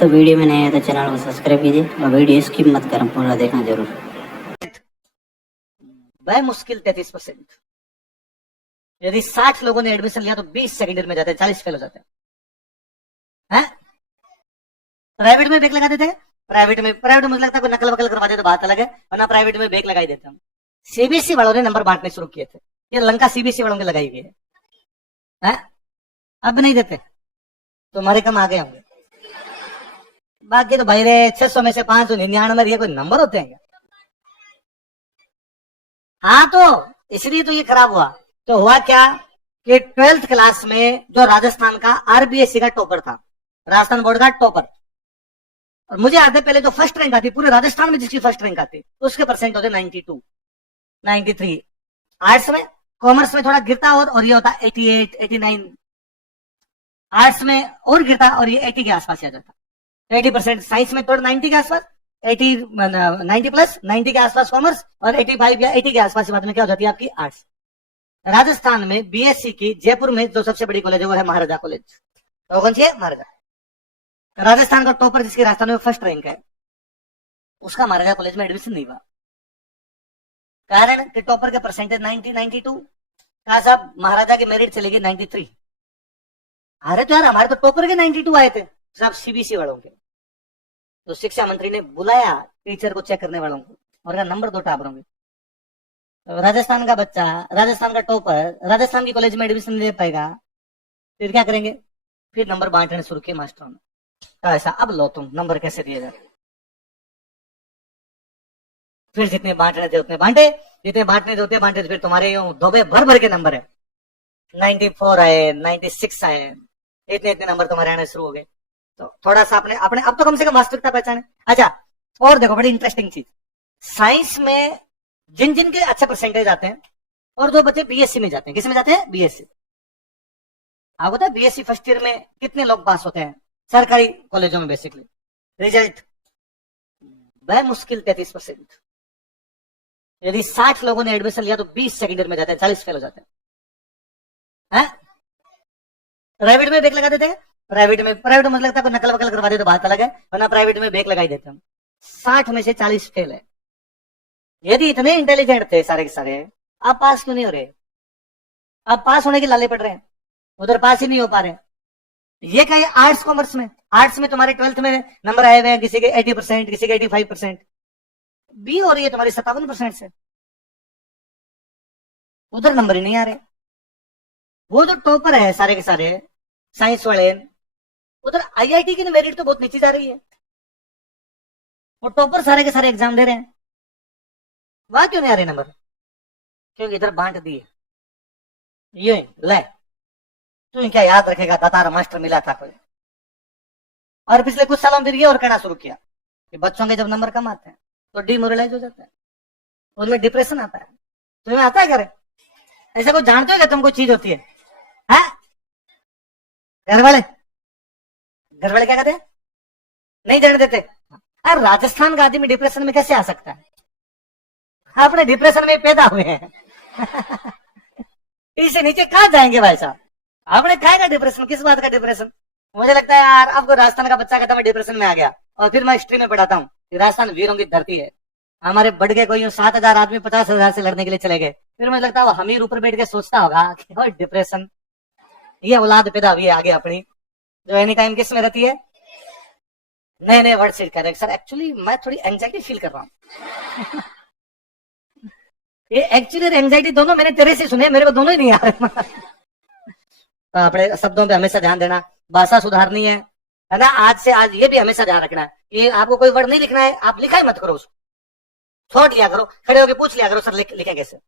तो वीडियो में नए हैं तो चैनल को सब्सक्राइब कीजिए और वीडियो स्किप मत करें, पूरा देखना जरूर। वह मुश्किल 33%। यदि 60 लोगों ने एडमिशन लिया तो 20 सेकेंड ईयर में जाते हैं, 40 फेल हो जाते हैं। प्राइवेट में ब्रेक लगा देते हैं। प्राइवेट में मुझे लगता है कोई नकल वकल करवा दे तो बात अलग है, वरना प्राइवेट में ब्रेक लगाई देते हम। सीबीएसई वालों ने नंबर बांटने शुरू किए थे, ये लंका सीबीएसई वालों के लगाई गई है। अब नहीं देते, तुम्हारे कम आगे होंगे। बाकी तो भाई रे 600 में से 599 ये कोई नंबर होते हैं क्या? हाँ, तो इसलिए तो ये खराब हुआ। तो हुआ क्या कि 12th क्लास में जो राजस्थान का आरबीएससी का टॉपर था, राजस्थान बोर्ड का टॉपर, और मुझे याद है पहले जो फर्स्ट रैंक आती पूरे राजस्थान में, जिसकी फर्स्ट रैंक आती उसके परसेंट होते 92, 93। आर्ट्स में, कॉमर्स में थोड़ा गिरता और ये होता 88, 89। आर्ट्स में और गिरता और ये 80 के आसपास आ जाता, 80%। साइंस में थोड़ा 90 के आसपास, 80, 90 प्लस 90 के आसपास कॉमर्स, और 85 या 80 के आसपास बाद में क्या हो जाती है आपकी आर्ट्स। राजस्थान में बीएससी की जयपुर में जो सबसे बड़ी कॉलेज है वो है महाराजा कॉलेज। तो कौन सी है? महाराजा। राजस्थान का टॉपर जिसकी राजस्थान में फर्स्ट रैंक है, उसका महाराजा कॉलेज में एडमिशन नहीं हुआ। कारण कि टॉपर के परसेंटेज 90, 92। कहा साहब महाराजा की मेरिट चलेगी 93। अरे तो यार हमारे तो टॉपर के 92 आए थे सब सीबीएसई वालों के। तो शिक्षा मंत्री ने बुलाया टीचर को चेक करने वालों को और कहा नंबर दो टापरों के। तो राजस्थान का बच्चा, राजस्थान का टॉपर राजस्थान की कॉलेज में एडमिशन नहीं ले पाएगा, फिर क्या करेंगे? फिर नंबर बांटने शुरू किए मास्टरों ने। कहा ऐसा अब लो तुम नंबर कैसे दिए जाए। फिर जितने बांटने थे उतने बांटे, जितने बांटने थे उतने बांटे, फिर तुम्हारे धोबे भर भर के नंबर है। 94 आए, 96 आए, इतने इतने नंबर तुम्हारे आने शुरू हो गए। तो थोड़ा सा अपने अपने अब तो कम से कम वास्तविकता पहचाने। अच्छा, और देखो बड़ी इंटरेस्टिंग चीज, साइंस में जिन जिन के अच्छे परसेंटेज आते हैं और जो बच्चे बीएससी में जाते हैं, किस में जाते हैं? बीएससी। आपको पता है बीएससी फर्स्ट ईयर में कितने लोग पास होते हैं सरकारी कॉलेजों में? बेसिकली रिजल्ट वह मुश्किल 33%। यदि 60 लोगों ने एडमिशन लिया तो 20 सेकेंड ईयर में जाते हैं, 40 फेल हो जाते हैं। प्राइवेट में ब्रेक लगा देते हैं। प्राइवेट में मुझे लगता है कोई नकल वकल करवा दे तो बात अलग है, वरना प्राइवेट में ब्रेक लगाई देते हम। 60 में से 40 फेल है। यदि इतने इंटेलिजेंट थे सारे के सारे, आप पास क्यों नहीं हो रहे? आप पास होने के लाले पड़ रहे हैं, उधर पास ही नहीं हो पा रहे। ये क्या है? आर्ट्स कॉमर्स में, आर्ट्स में तुम्हारे 12th में नंबर आए हुए हैं, किसी के 80%, किसी के 85%। बी हो रही है तुम्हारी 57% से, उधर नंबर ही नहीं आ रहे। वो जो टॉपर है सारे के सारे साइंस वाले, उधर आईआईटी की मेरिट तो बहुत नीचे जा रही है। वो टॉपर सारे के सारे एग्जाम दे रहे हैं, वहां क्यों नहीं आ रहे नंबर? क्योंकि इधर बांट दिए। ये ले तू क्या याद रखेगा, दातार मास्टर मिला था कोई। और पिछले कुछ सालों में फिर ये और कहना शुरू किया कि बच्चों के जब नंबर कम आते हैं तो डिमोरलाइज हो जाता है, उनमें डिप्रेशन आता है। तुम्हें आता है क्या रे? ऐसा कुछ जानते हो क्या तुम कोई चीज होती है? घर वाले क्या कहते हैं? नहीं जाने देते। अरे राजस्थान का आदमी डिप्रेशन में कैसे आ सकता है? अपने डिप्रेशन में पैदा हुए हैं। इससे नीचे कहां जाएंगे भाई साहब? आपने खाएगा डिप्रेशन? किस बात का डिप्रेशन? मुझे लगता है यार आपको राजस्थान का बच्चा कहता मैं डिप्रेशन में आ गया। और फिर मैं हिस्ट्री में पढ़ाता हूँ राजस्थान वीरों की धरती है। हमारे बढ़ गए कोई 7,000 आदमी 50,000 से लड़ने के लिए चले गए। फिर मुझे लगता है हमीर ऊपर बैठ के सोचता होगा कि डिप्रेशन, ये औलाद पैदा हुई है आगे अपनी, जो एनी टाइम किस में रहती है? नए नए वर्ड सीख कर रहे। सर एक्चुअली मैं थोड़ी एंजाइटी फील कर रहा हूँ। ये एक्चुअली एंजाइटी दोनों मैंने तेरे से सुने, मेरे को दोनों ही नहीं आ रहे। तो अपने शब्दों पे हमेशा ध्यान देना, भाषा सुधारनी है ना। आज से आज ये भी हमेशा ध्यान रखना है कि आपको कोई वर्ड नहीं लिखना है, आप लिखा ही मत करो, उसको छोड़ लिया करो, खड़े होकर पूछ लिया करो सर लिखे कैसे।